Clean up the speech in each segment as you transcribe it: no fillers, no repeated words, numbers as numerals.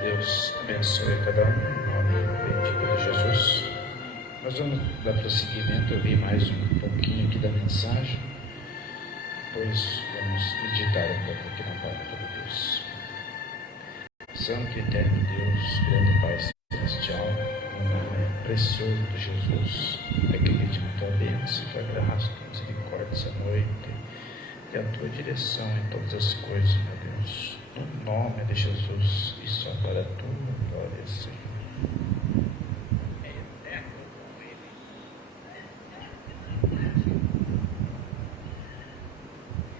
Deus abençoe cada um, em nome bendito de Jesus. Nós vamos dar prosseguimento, eu vi mais um pouquinho aqui da mensagem, depois vamos meditar um pouco aqui na palavra de Deus. Santo e eterno Deus, grande Pai Celestial, no nome precioso de Jesus, é que pedimos tua bênção, tua graça, tua misericórdia essa noite, e a tua direção em todas as coisas, meu Deus. No nome de Jesus, e só para a tua glória, Senhor.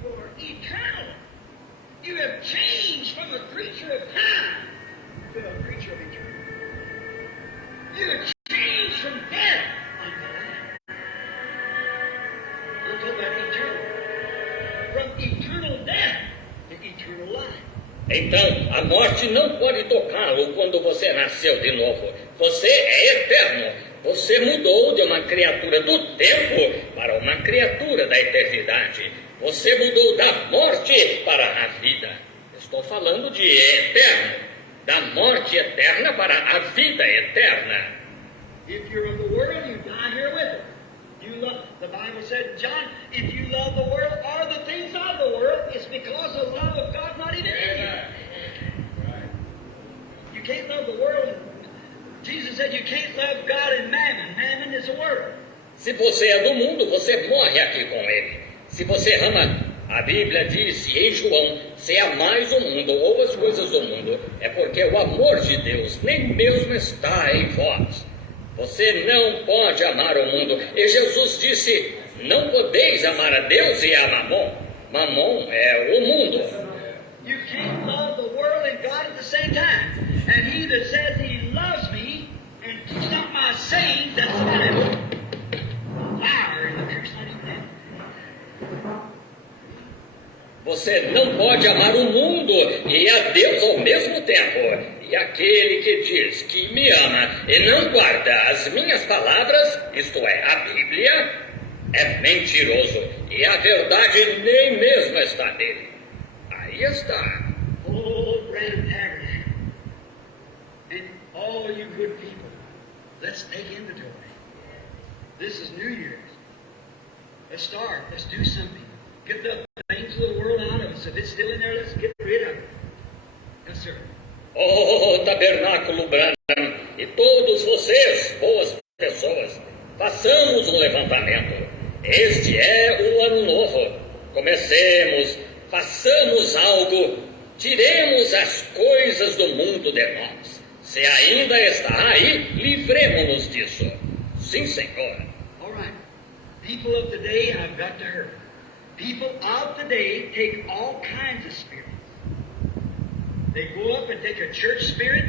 You're eternal. You have changed from a creature of time to a creature of eternity. You have changed from death unto life. We're talking about eternal. From eternal death to eternal life. Então, a morte não pode tocá-lo quando você nasceu de novo. Você é eterno. Você mudou de uma criatura do tempo para uma criatura da eternidade. Você mudou da morte para a vida. Estou falando de eterno. Da morte eterna para a vida eterna. If you're of the world, you die here with it. You love, the Bible said, John, if you love the world or the things of the world, it's because the love of God's not even in you. You can't love the world. Jesus said you can't love God and mammon. Mammon is the world. Se você é do mundo, você morre aqui com ele. Se você ama, a Bíblia disse em João, se amais o mundo ou as coisas do mundo, é porque o amor de Deus nem mesmo está em vós. Você não pode amar o mundo. E Jesus disse, não podeis amar a Deus e a Mamon. Mamon é o mundo. You can't love the world and God at the same time. And he that says he loves me and keeps not my sayings, that's a liar, and the truth's not even in. Você não pode amar o mundo e a Deus ao mesmo tempo. E aquele que diz que me ama e não guarda as minhas palavras, isto é, a Bíblia, é mentiroso. E a verdade nem mesmo está nele. Aí está. Oh, Brandon Tabernacle. And all you good people, let's take inventory. This is New Year's. Let's start. Let's do something. Get the things of the world out of us. If it's still in there, let's get rid of it. Yes, sir. Oh, Tabernáculo Branham, e todos vocês, boas pessoas, façamos um levantamento. Este é o ano novo. Comecemos, façamos algo, tiremos as coisas do mundo de nós. Se ainda está aí, livremos-nos disso. Sim, Senhor. All right. People of today, I've got to hurt. People of today take all kinds of spirits. They go up and take a church spirit.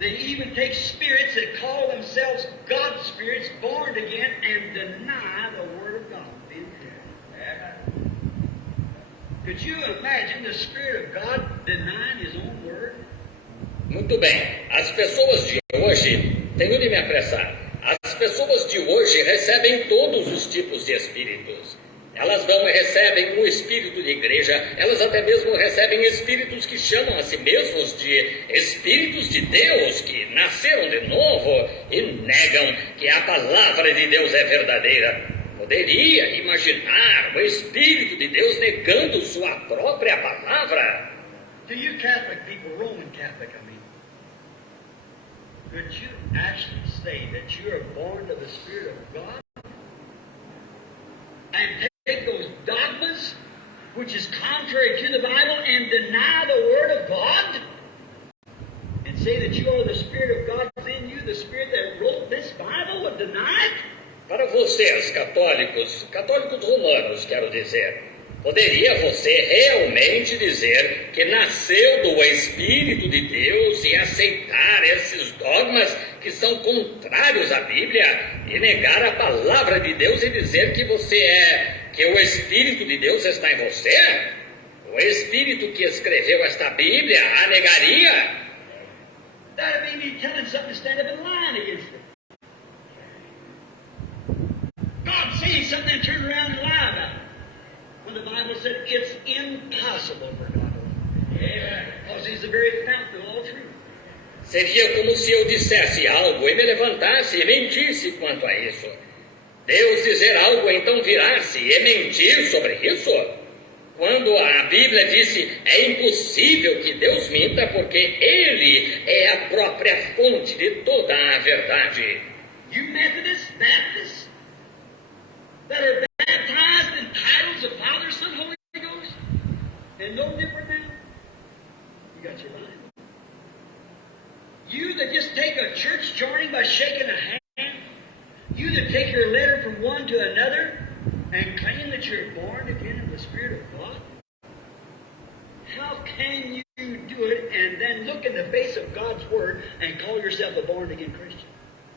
They even take spirits that call themselves God's spirits, born again, and deny the Word of God. Could you imagine the Spirit of God denying His own Word? Muito bem. As pessoas de hoje, tenho de me apressar. As pessoas de hoje recebem todos os tipos de espíritos. Elas vão e recebem um espírito de igreja, elas até mesmo recebem espíritos que chamam a si mesmos de espíritos de Deus, que nasceram de novo e negam que a palavra de Deus é verdadeira. Poderia imaginar o espírito de Deus negando sua própria palavra? To you Catholic people, Roman Catholic, could you actually say that you are born of the Spirit of God? And take those dogmas, which is contrary to the Bible, and deny the Word of God? And say that you are the Spirit of God within you, the Spirit that wrote this Bible, would deny it? Para vocês, católicos romanos, quero dizer, poderia você realmente dizer que nasceu do Espírito de Deus e aceitar esses dogmas que são contrários à Bíblia e negar a palavra de Deus e dizer que que o Espírito de Deus está em você? O Espírito que escreveu esta Bíblia a negaria? That would be me telling something to stand up and lying against it. God saying something and turn around and lie about it. When the Bible said it's impossible for God to lie. Because He's the very Seria como se eu dissesse algo e me levantasse e mentisse quanto a isso. Deus dizer algo, então virar-se e mentir sobre isso? Quando a Bíblia disse, é impossível que Deus minta, porque Ele é a própria fonte de toda a verdade. You Methodists, Baptists, that are baptized in titles of Father, Son, Holy Ghost, and no different now, you got your Bible. You that just take a church joining by shaking a hand, you that take your letter from one to another and claim that you're born again in the Spirit of God, how can you do it and then look in the face of God's Word and call yourself a born-again Christian?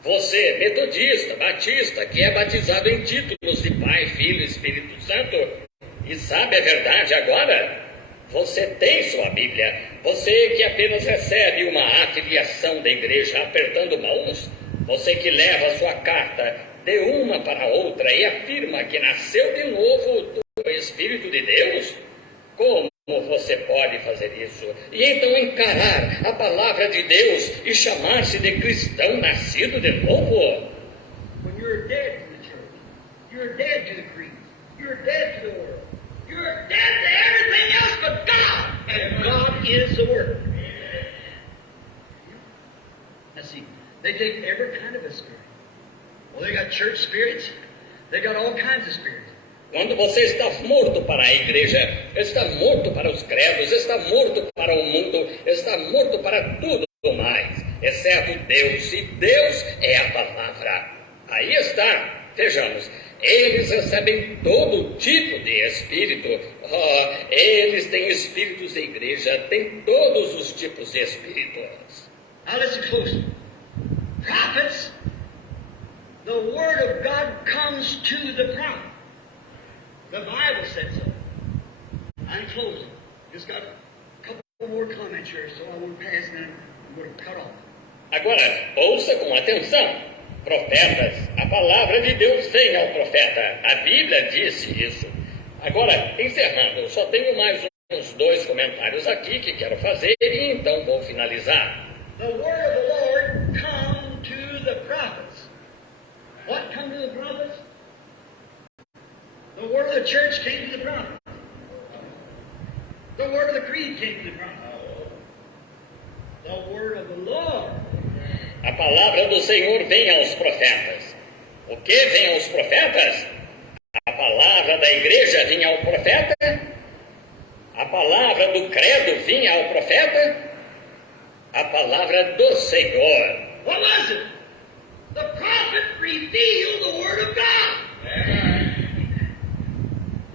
Você, metodista, batista, que é batizado em títulos de Pai, Filho e Espírito Santo, e sabe a verdade agora? Você tem sua Bíblia. Você que apenas recebe uma afiliação da igreja apertando mãos, você que leva sua carta de uma para outra e afirma que nasceu de novo do Espírito de Deus, como você pode fazer isso? E então encarar a palavra de Deus e chamar-se de cristão nascido de novo? When you're dead to the church, you're dead to the creed, you're dead to the world, you're dead to everything else but God, and God is the Word. Now see, they take every kind of a spirit. Well, they got church spirits, they got all kinds of spirits. Quando você está morto para a igreja, está morto para os credos, está morto para o mundo, está morto para tudo mais, exceto Deus, e Deus é a palavra. Aí está, vejamos, eles recebem todo tipo de espírito. Eles têm espíritos de igreja, têm todos os tipos de espíritos. Now listen close. Prophets, the Word of God comes to the prophet. The Bible said so. I'm closing. Just got a couple more comments here, so I won't pass and then I'm going to cut off. Agora, ouça com atenção. Profetas, a palavra de Deus vem ao profeta. A Bíblia disse isso. Agora, encerrando, só tenho mais uns 2 comentários aqui que quero fazer e então vou finalizar. The word of the Lord come to the prophets. What come to the prophets? The word of the church came to the prophets. The word of the creed came to the prophets. The word of the Lord. A palavra do Senhor vem aos profetas. O que vem aos profetas? A palavra da igreja vinha ao profeta? A palavra do credo vinha ao profeta? A palavra do Senhor. What was it? The prophet revealed the word of God.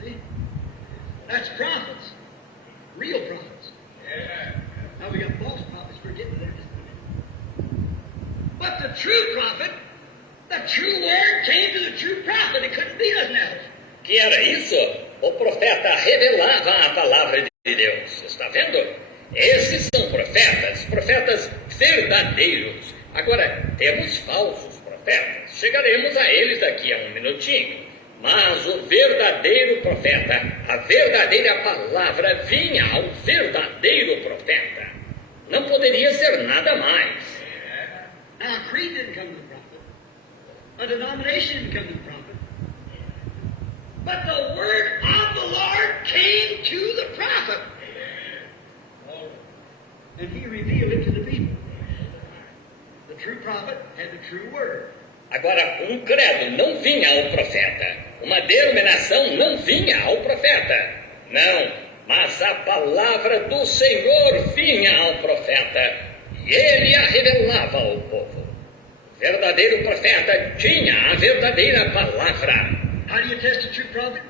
See? That's prophets. Real prophets. Now we got false prophets. We're getting there just a minute. But the true prophet, the true word came to the true prophet. It couldn't be nothing else. Que era isso? O profeta revelava a palavra de Deus. Está vendo? Esses são profetas verdadeiros. Agora, temos falsos profetas. Chegaremos a eles daqui a um minutinho. Mas o verdadeiro profeta, a verdadeira palavra vinha ao verdadeiro profeta. Não poderia ser nada mais. Now, a creed didn't come to the prophet. A denomination didn't come to the prophet. But the word of the Lord came to the prophet. And he revealed it to the people. The true prophet had the true word. Agora, um credo não vinha ao profeta. Uma denominação não vinha ao profeta. Não, mas a palavra do Senhor vinha ao profeta. E ele a revelava ao povo. O verdadeiro profeta tinha a verdadeira palavra. How do you test a true prophet?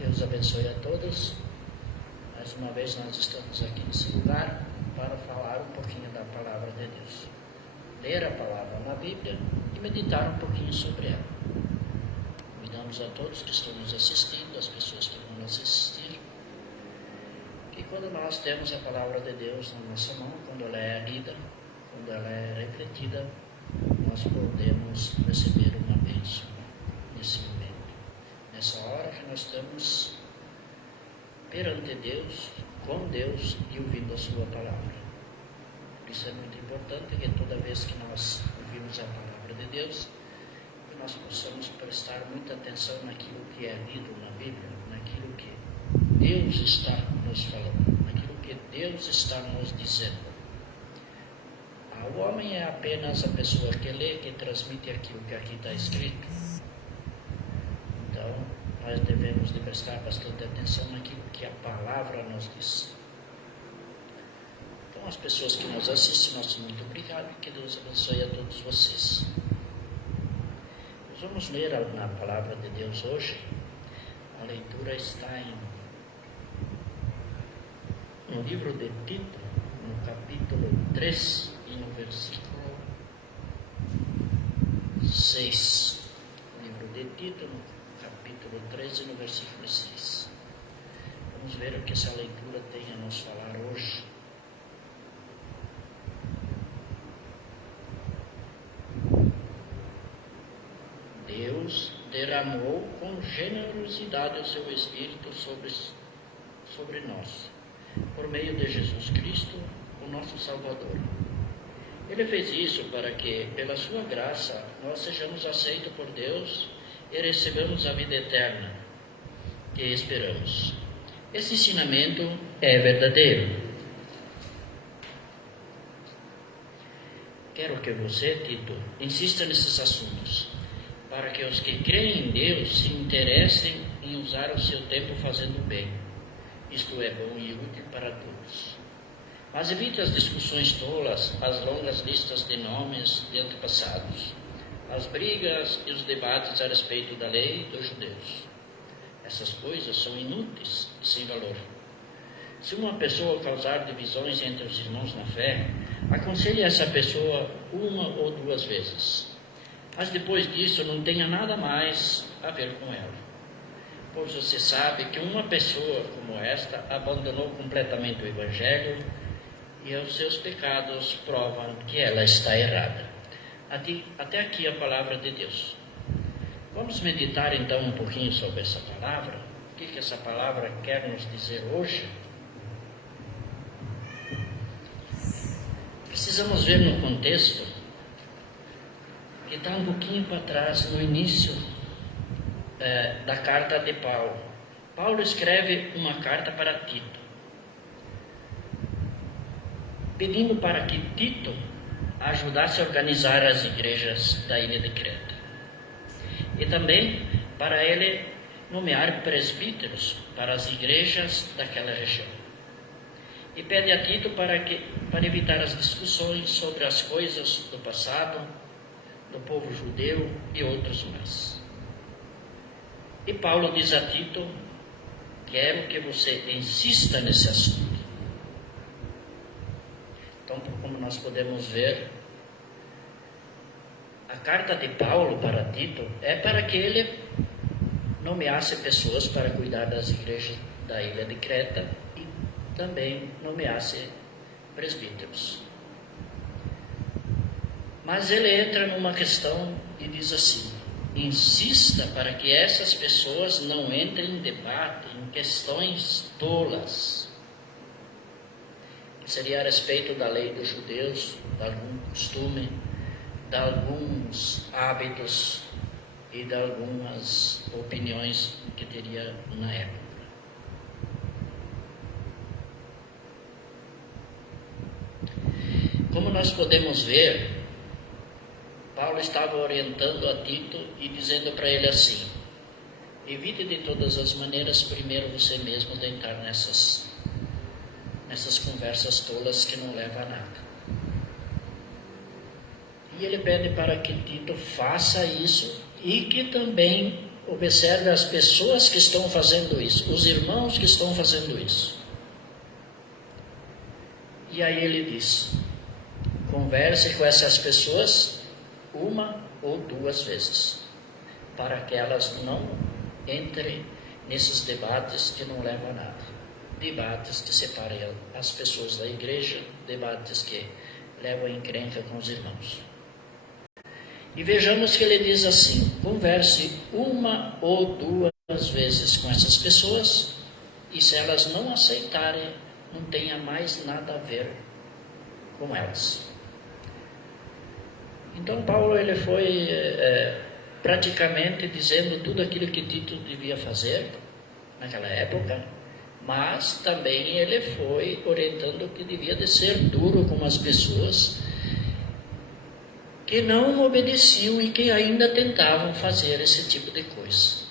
Deus abençoe a todos. Mais uma vez nós estamos aqui nesse lugar para falar um pouquinho da palavra de Deus. ler a palavra na Bíblia e meditar um pouquinho sobre ela. Convidamos a todos que estão nos assistindo, as pessoas que vão nos assistir, que quando nós temos a palavra de Deus na nossa mão, quando ela é lida, quando ela é refletida, nós podemos receber uma bênção nesse momento, nessa hora que nós estamos perante Deus, com Deus e ouvindo a sua palavra. Por isso é muito importante que toda vez que nós ouvimos a palavra de Deus, que nós possamos prestar muita atenção naquilo que é lido na Bíblia, naquilo que Deus está nos falando, naquilo que Deus está nos dizendo. O homem é apenas a pessoa que lê, que transmite aquilo que aqui está escrito. Então, nós devemos de prestar bastante atenção naquilo que a palavra nos diz. Então, as pessoas que nos assistem, nosso muito obrigado e que Deus abençoe a todos vocês. Nós vamos ler na palavra de Deus hoje. A leitura está no livro de Tito, no capítulo 3 e no versículo 6. Livro de Tito, no capítulo 3 e no versículo 6. Vamos ver o que essa leitura tem a nos falar hoje. Deus derramou com generosidade o seu Espírito sobre nós, por meio de Jesus Cristo, o nosso Salvador. Ele fez isso para que, pela sua graça, nós sejamos aceitos por Deus e recebamos a vida eterna que esperamos. Esse ensinamento é verdadeiro. Quero que você, Tito, insista nesses assuntos, para que os que creem em Deus se interessem em usar o seu tempo fazendo bem. Isto é bom e útil para todos. Mas evite as discussões tolas, as longas listas de nomes de antepassados, as brigas e os debates a respeito da lei dos judeus. Essas coisas são inúteis e sem valor. Se uma pessoa causar divisões entre os irmãos na fé, aconselhe essa pessoa uma ou duas vezes. Mas depois disso não tenha nada mais a ver com ela. Pois você sabe que uma pessoa como esta abandonou completamente o Evangelho e os seus pecados provam que ela está errada. Até aqui a palavra de Deus. Vamos meditar então um pouquinho sobre essa palavra. O que essa palavra quer nos dizer hoje? Precisamos ver no contexto que está um pouquinho para trás, no início da carta de Paulo. Paulo escreve uma carta para Tito, pedindo para que Tito ajudasse a organizar as igrejas da ilha de Creta. E também para ele nomear presbíteros para as igrejas daquela região. E pede a Tito para evitar as discussões sobre as coisas do passado, do povo judeu e outros mais. E Paulo diz a Tito: quero que você insista nesse assunto. Então, como nós podemos ver, a carta de Paulo para Tito é para que ele nomeasse pessoas para cuidar das igrejas da ilha de Creta e também nomeasse presbíteros. Mas ele entra numa questão e diz assim: insista para que essas pessoas não entrem em debate, em questões tolas, que seria a respeito da lei dos judeus, de algum costume, de alguns hábitos e de algumas opiniões que teria na época. Como nós podemos ver, Paulo estava orientando a Tito e dizendo para ele assim: evite de todas as maneiras primeiro você mesmo de entrar nessas conversas tolas que não levam a nada. E ele pede para que Tito faça isso e que também observe as pessoas que estão fazendo isso, os irmãos que estão fazendo isso. E aí ele diz: converse com essas pessoas uma ou duas vezes, para que elas não entrem nesses debates que não levam a nada. Debates que separam as pessoas da igreja, debates que levam a encrenca com os irmãos. E vejamos que ele diz assim: converse uma ou duas vezes com essas pessoas, e se elas não aceitarem, não tenha mais nada a ver com elas. Então Paulo ele foi praticamente dizendo tudo aquilo que Tito devia fazer naquela época, mas também ele foi orientando que devia de ser duro com as pessoas que não obedeciam e que ainda tentavam fazer esse tipo de coisa.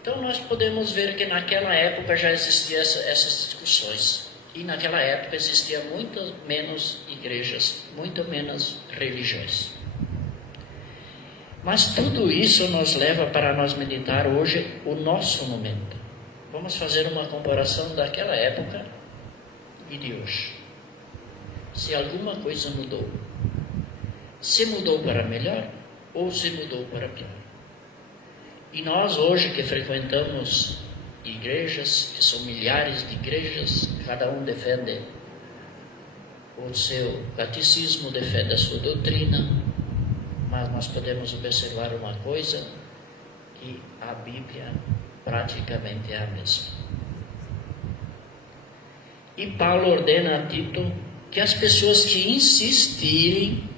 Então nós podemos ver que naquela época já existiam essas discussões. E naquela época existiam muito menos igrejas, muito menos religiões. Mas tudo isso nos leva para nós meditar hoje o nosso momento. Vamos fazer uma comparação daquela época e de hoje. Se alguma coisa mudou. Se mudou para melhor ou se mudou para pior. E nós hoje que frequentamos igrejas, que são milhares de igrejas, cada um defende o seu catecismo, defende a sua doutrina, mas nós podemos observar uma coisa, que a Bíblia praticamente é a mesma. E Paulo ordena a Tito que as pessoas que insistirem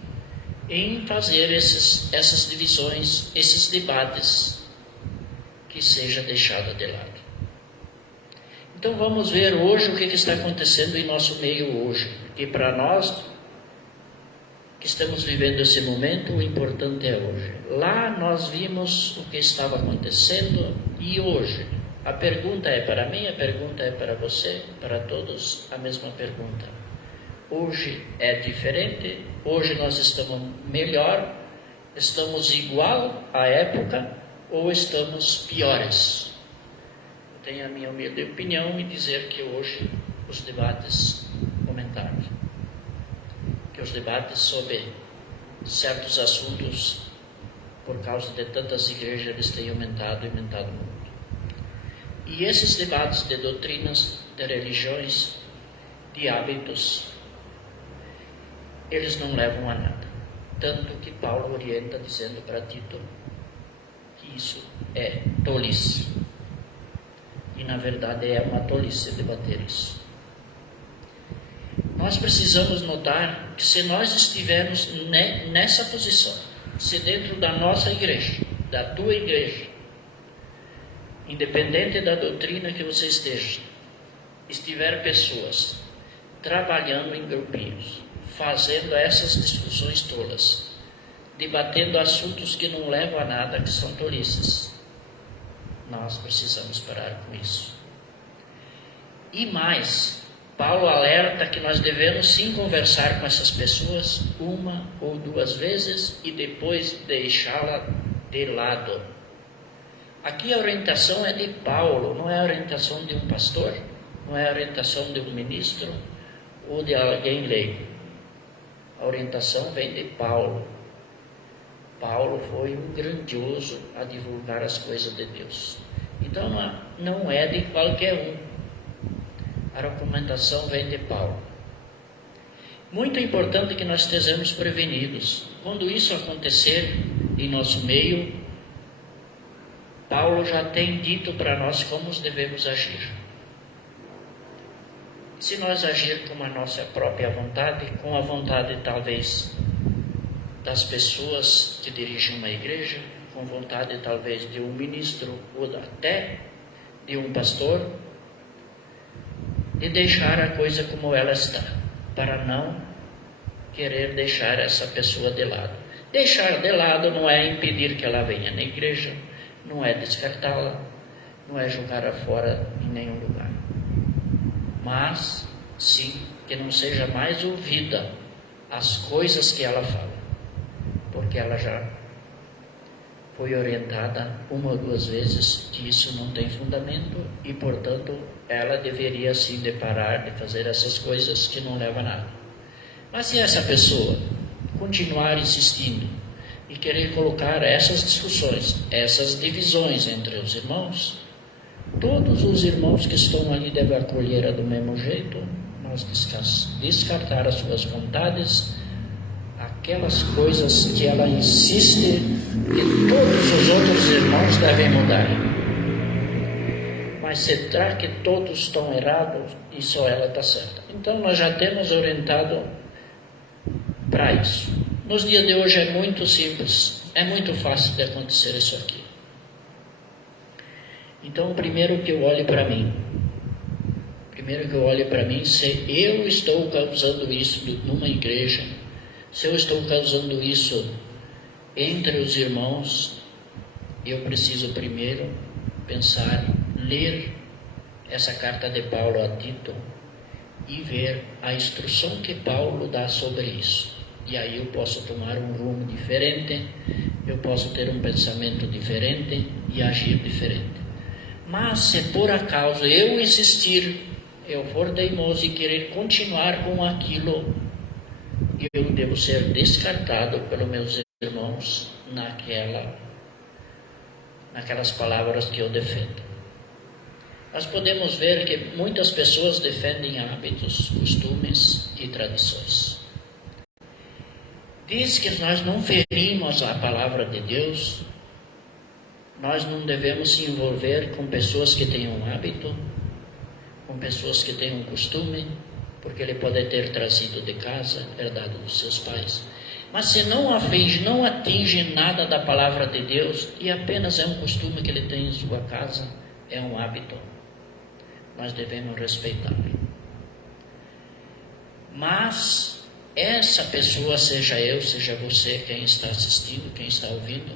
em fazer essas divisões, esses debates, que seja deixado de lado. Então vamos ver hoje o que está acontecendo em nosso meio hoje, porque para nós que estamos vivendo esse momento, o importante é hoje. Lá nós vimos o que estava acontecendo e hoje. A pergunta é para mim, a pergunta é para você, para todos a mesma pergunta. Hoje é diferente, hoje nós estamos melhor, estamos igual à época ou estamos piores? Eu tenho a minha humilde opinião em dizer que hoje os debates aumentaram. Que os debates sobre certos assuntos, por causa de tantas igrejas, eles têm aumentado muito. E esses debates de doutrinas, de religiões, de hábitos, eles não levam a nada. Tanto que Paulo orienta dizendo para Tito que isso é tolice. E na verdade é uma tolice debater isso. Nós precisamos notar que se nós estivermos nessa posição, se dentro da nossa igreja, da tua igreja, independente da doutrina que você estiver pessoas trabalhando em grupinhos, fazendo essas discussões tolas, debatendo assuntos que não levam a nada, que são tolices, nós precisamos parar com isso. E mais, Paulo alerta que nós devemos sim conversar com essas pessoas uma ou duas vezes e depois deixá-la de lado. Aqui a orientação é de Paulo, não é a orientação de um pastor, não é a orientação de um ministro ou de alguém leigo. A orientação vem de Paulo. Paulo foi um grandioso a divulgar as coisas de Deus. Então não é de qualquer um. A recomendação vem de Paulo. Muito importante que nós estejamos prevenidos. Quando isso acontecer em nosso meio, Paulo já tem dito para nós como devemos agir. Se nós agir com a nossa própria vontade, com a vontade talvez das pessoas que dirigem uma igreja, com vontade talvez de um ministro ou até de um pastor, de deixar a coisa como ela está, para não querer deixar essa pessoa de lado. Deixar de lado não é impedir que ela venha na igreja, não é descartá-la, não é jogá-la fora em nenhum lugar. Mas, sim, que não seja mais ouvida as coisas que ela fala, porque ela já foi orientada uma ou duas vezes que isso não tem fundamento e, portanto, ela deveria sim parar de fazer essas coisas que não levam a nada. Mas se essa pessoa continuar insistindo e querer colocar essas discussões, essas divisões entre os irmãos, todos os irmãos que estão ali devem acolher do mesmo jeito, nós descartar as suas vontades, aquelas coisas que ela insiste que todos os outros irmãos devem mudar. Mas será que todos estão errados e só ela está certa? Então nós já temos orientado para isso. Nos dias de hoje é muito simples, é muito fácil de acontecer isso aqui. Então, primeiro que eu olhe para mim, se eu estou causando isso numa igreja, se eu estou causando isso entre os irmãos, eu preciso primeiro pensar, ler essa carta de Paulo a Tito e ver a instrução que Paulo dá sobre isso. E aí eu posso tomar um rumo diferente, eu posso ter um pensamento diferente e agir diferente. Mas se por acaso eu insistir, eu for teimoso e querer continuar com aquilo, eu devo ser descartado pelos meus irmãos naquelas palavras que eu defendo. Nós podemos ver que muitas pessoas defendem hábitos, costumes e tradições. Diz que nós não ferimos a palavra de Deus, nós não devemos se envolver com pessoas que têm um hábito, com pessoas que têm um costume, porque ele pode ter trazido de casa, herdado dos seus pais. Mas se não atinge nada da palavra de Deus, e apenas é um costume que ele tem em sua casa, é um hábito, nós devemos respeitá-lo. Mas essa pessoa, seja eu, seja você, quem está assistindo, quem está ouvindo,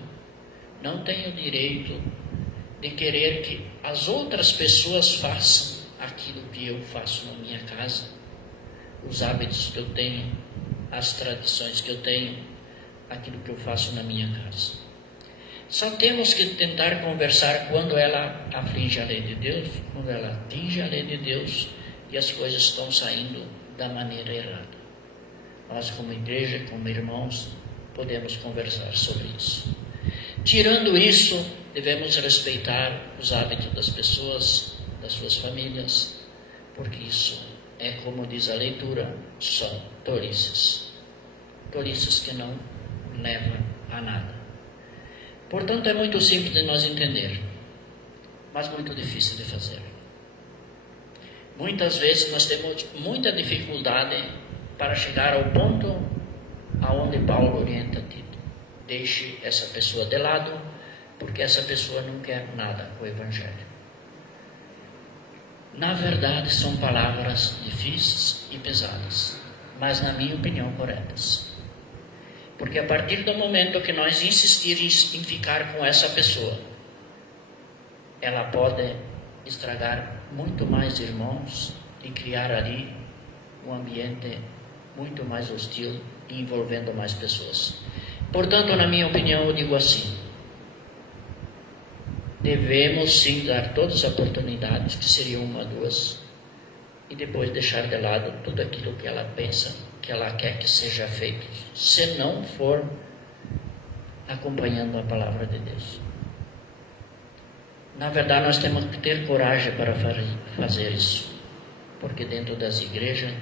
não tem o direito de querer que as outras pessoas façam aquilo que eu faço na minha casa, os hábitos que eu tenho, as tradições que eu tenho, aquilo que eu faço na minha casa. Só temos que tentar conversar quando ela aflige a lei de Deus, quando ela atinge a lei de Deus e as coisas estão saindo da maneira errada. Nós, como igreja, como irmãos, podemos conversar sobre isso. Tirando isso, devemos respeitar os hábitos das pessoas, das suas famílias, porque isso é, como diz a leitura, são tolices. Tolices que não levam a nada. Portanto, é muito simples de nós entender, mas muito difícil de fazer. Muitas vezes nós temos muita dificuldade para chegar ao ponto aonde Paulo orienta Tito. Deixe essa pessoa de lado, porque essa pessoa não quer nada com o Evangelho. Na verdade, são palavras difíceis e pesadas, mas na minha opinião corretas. Porque a partir do momento que nós insistirmos em ficar com essa pessoa, ela pode estragar muito mais irmãos e criar ali um ambiente muito mais hostil e envolvendo mais pessoas. Portanto, na minha opinião, eu digo assim: devemos sim dar todas as oportunidades, que seriam uma, duas, e depois deixar de lado tudo aquilo que ela pensa, que ela quer que seja feito, se não for acompanhando a palavra de Deus. Na verdade, nós temos que ter coragem para fazer isso, porque dentro das igrejas,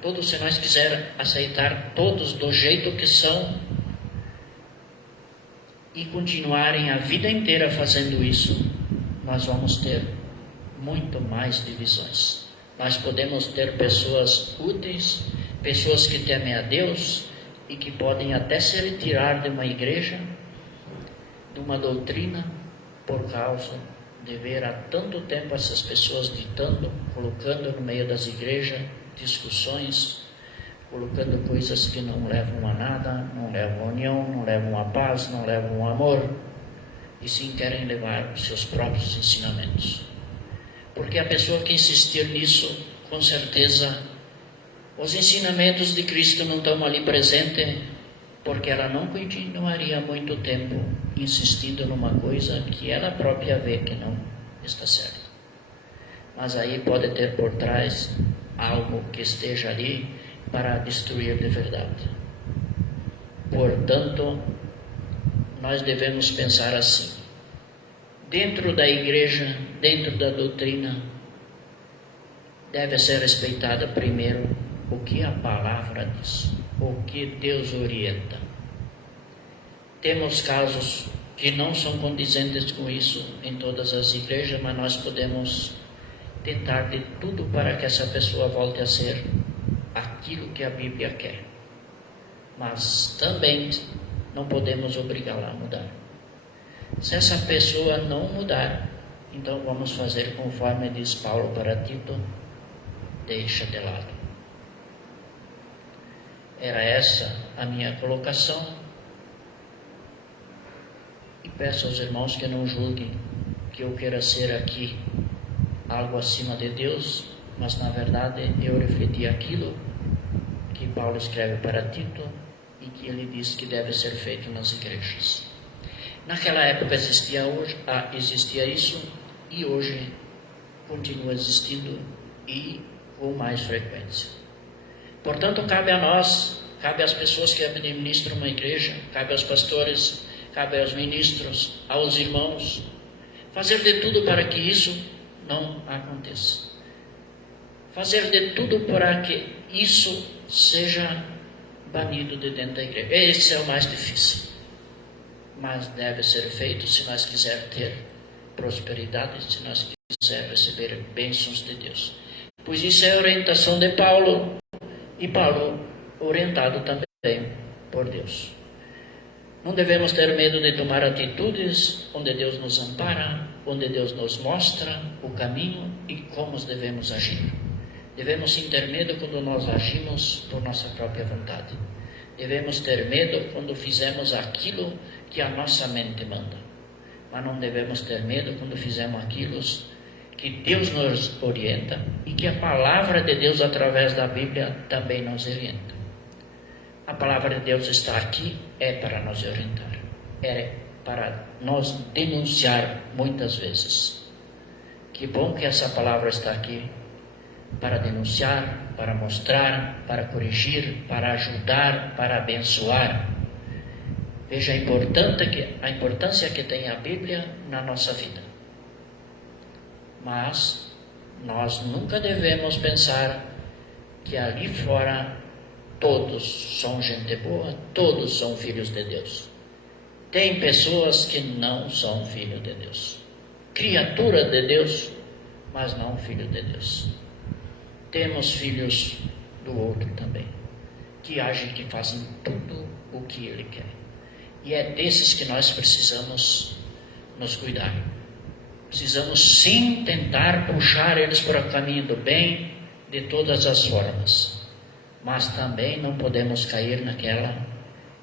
todos, se nós quisermos aceitar todos do jeito que são e continuarem a vida inteira fazendo isso, nós vamos ter muito mais divisões. Nós podemos ter pessoas úteis, pessoas que temem a Deus e que podem até se retirar de uma igreja, de uma doutrina, por causa de ver há tanto tempo essas pessoas ditando, colocando no meio das igrejas discussões, colocando coisas que não levam a nada, não levam a união, não levam a paz, não levam a amor, e sim querem levar os seus próprios ensinamentos. Porque a pessoa que insistir nisso, com certeza, os ensinamentos de Cristo não estão ali presentes porque ela não continuaria muito tempo insistindo numa coisa que ela própria vê que não está certa. Mas aí pode ter por trás algo que esteja ali para destruir de verdade. Portanto, nós devemos pensar assim: dentro da igreja, dentro da doutrina, deve ser respeitada primeiro o que a palavra diz, o que Deus orienta. Temos casos que não são condizentes com isso em todas as igrejas, mas nós podemos tentar de tudo para que essa pessoa volte a ser aquilo que a Bíblia quer. Mas também não podemos obrigá-la a mudar. Se essa pessoa não mudar, então vamos fazer conforme diz Paulo para Tito: deixa de lado. Era essa a minha colocação, e peço aos irmãos que não julguem que eu queira ser aqui algo acima de Deus, mas na verdade eu refleti aquilo que Paulo escreve para Tito e que ele diz que deve ser feito nas igrejas. Naquela época existia isso, e hoje continua existindo, e com mais frequência. Portanto, cabe a nós, cabe às pessoas que administram uma igreja, cabe aos pastores, cabe aos ministros, aos irmãos, fazer de tudo para que isso não aconteça. Fazer de tudo para que isso seja banido de dentro da igreja. Esse é o mais difícil, mas deve ser feito se nós quisermos ter prosperidade, se nós quisermos receber bênçãos de Deus. Pois isso é a orientação de Paulo, e Paulo orientado também por Deus. Não devemos ter medo de tomar atitudes onde Deus nos ampara, onde Deus nos mostra o caminho e como devemos agir. Devemos sim ter medo quando nós agimos por nossa própria vontade. Devemos ter medo quando fizemos aquilo que a nossa mente manda. Mas não devemos ter medo quando fizemos aquilo que Deus nos orienta e que a palavra de Deus através da Bíblia também nos orienta. A palavra de Deus está aqui, é para nos orientar, é para nos denunciar muitas vezes. Que bom que essa palavra está aqui para denunciar, para mostrar, para corrigir, para ajudar, para abençoar. Veja a importância que tem a Bíblia na nossa vida. Mas nós nunca devemos pensar que ali fora todos são gente boa, todos são filhos de Deus. Tem pessoas que não são filhos de Deus, criatura de Deus, mas não filho de Deus. Temos filhos do outro também, que agem, que fazem tudo o que Ele quer. E é desses que nós precisamos nos cuidar. Precisamos sim tentar puxar eles para o caminho do bem de todas as formas. Mas também não podemos cair naquela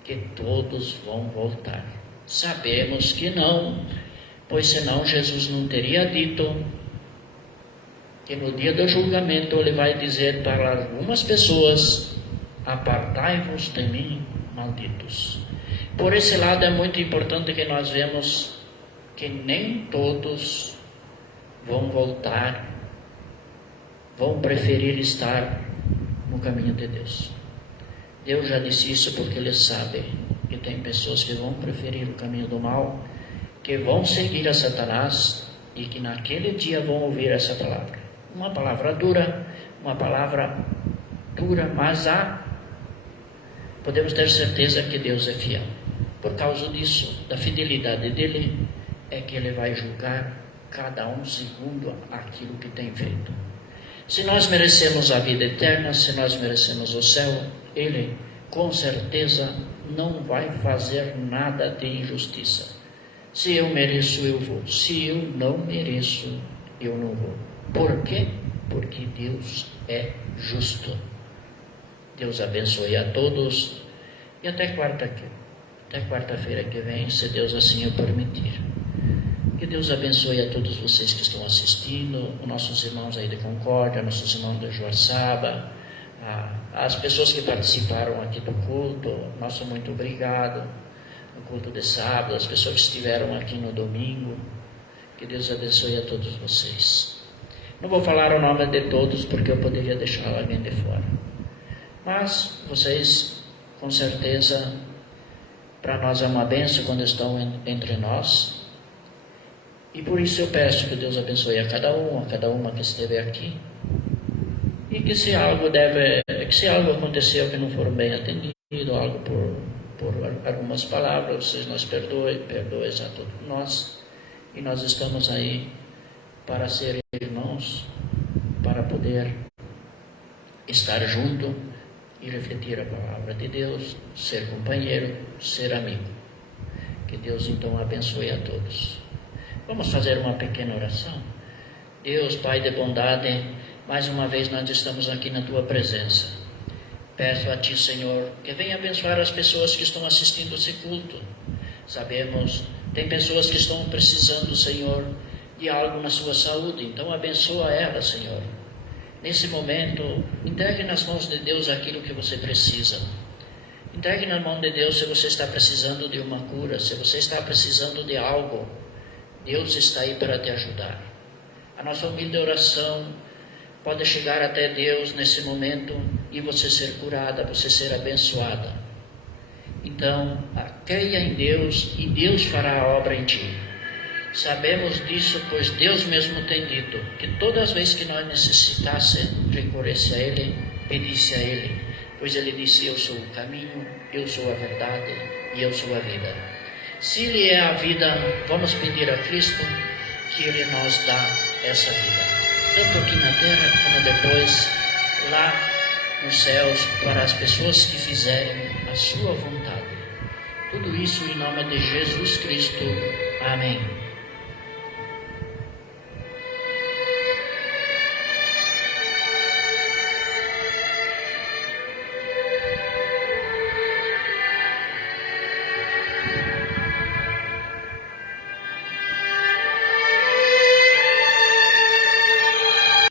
que todos vão voltar. Sabemos que não, pois senão Jesus não teria dito que no dia do julgamento Ele vai dizer para algumas pessoas: apartai-vos de mim, malditos. Por esse lado é muito importante que nós vemos que nem todos vão voltar, vão preferir estar no caminho de Deus. Deus já disse isso porque Ele sabe que tem pessoas que vão preferir o caminho do mal, que vão seguir a Satanás e que naquele dia vão ouvir essa palavra. Uma palavra dura, mas podemos ter certeza que Deus é fiel. Por causa disso, da fidelidade dEle, é que Ele vai julgar cada um segundo aquilo que tem feito. Se nós merecemos a vida eterna, se nós merecemos o céu, Ele com certeza não vai fazer nada de injustiça. Se eu mereço, eu vou. Se eu não mereço, eu não vou. Por quê? Porque Deus é justo. Deus abençoe a todos e até quarta-feira que vem, se Deus assim o permitir. Que Deus abençoe a todos vocês que estão assistindo, os nossos irmãos aí de Concórdia, nossos irmãos de Joaçaba, As pessoas que participaram aqui do culto, nosso muito obrigado. No culto de sábado, as pessoas que estiveram aqui no domingo, que Deus abençoe a todos vocês. Não vou falar o nome de todos, porque eu poderia deixar alguém de fora. Mas vocês, com certeza, para nós é uma bênção quando estão entre nós. E por isso eu peço que Deus abençoe a cada uma que esteve aqui. E que se algo aconteceu que não foram bem atendido, algo por algumas palavras, vocês nos perdoem a todos nós. E nós estamos aí para ser irmãos, para poder estar junto e refletir a palavra de Deus, ser companheiro, ser amigo. Que Deus então abençoe a todos. Vamos fazer uma pequena oração. Deus, Pai de bondade, mais uma vez nós estamos aqui na Tua presença. Peço a Ti, Senhor, que venha abençoar as pessoas que estão assistindo esse culto. Sabemos, tem pessoas que estão precisando, Senhor, de algo na sua saúde, então abençoa elas, Senhor. Nesse momento, entregue nas mãos de Deus aquilo que você precisa. Entregue na mão de Deus se você está precisando de uma cura, se você está precisando de algo. Deus está aí para te ajudar. A nossa humilde oração pode chegar até Deus nesse momento e você ser curada, você ser abençoada. Então, creia em Deus e Deus fará a obra em ti. Sabemos disso, pois Deus mesmo tem dito que todas as vezes que nós necessitássemos, recorresse a Ele, pedisse a Ele, pois Ele disse: eu sou o caminho, eu sou a verdade e eu sou a vida. Se Ele é a vida, vamos pedir a Cristo que Ele nos dá essa vida, tanto aqui na terra como depois lá nos céus, para as pessoas que fizerem a sua vontade. Tudo isso em nome de Jesus Cristo. Amém.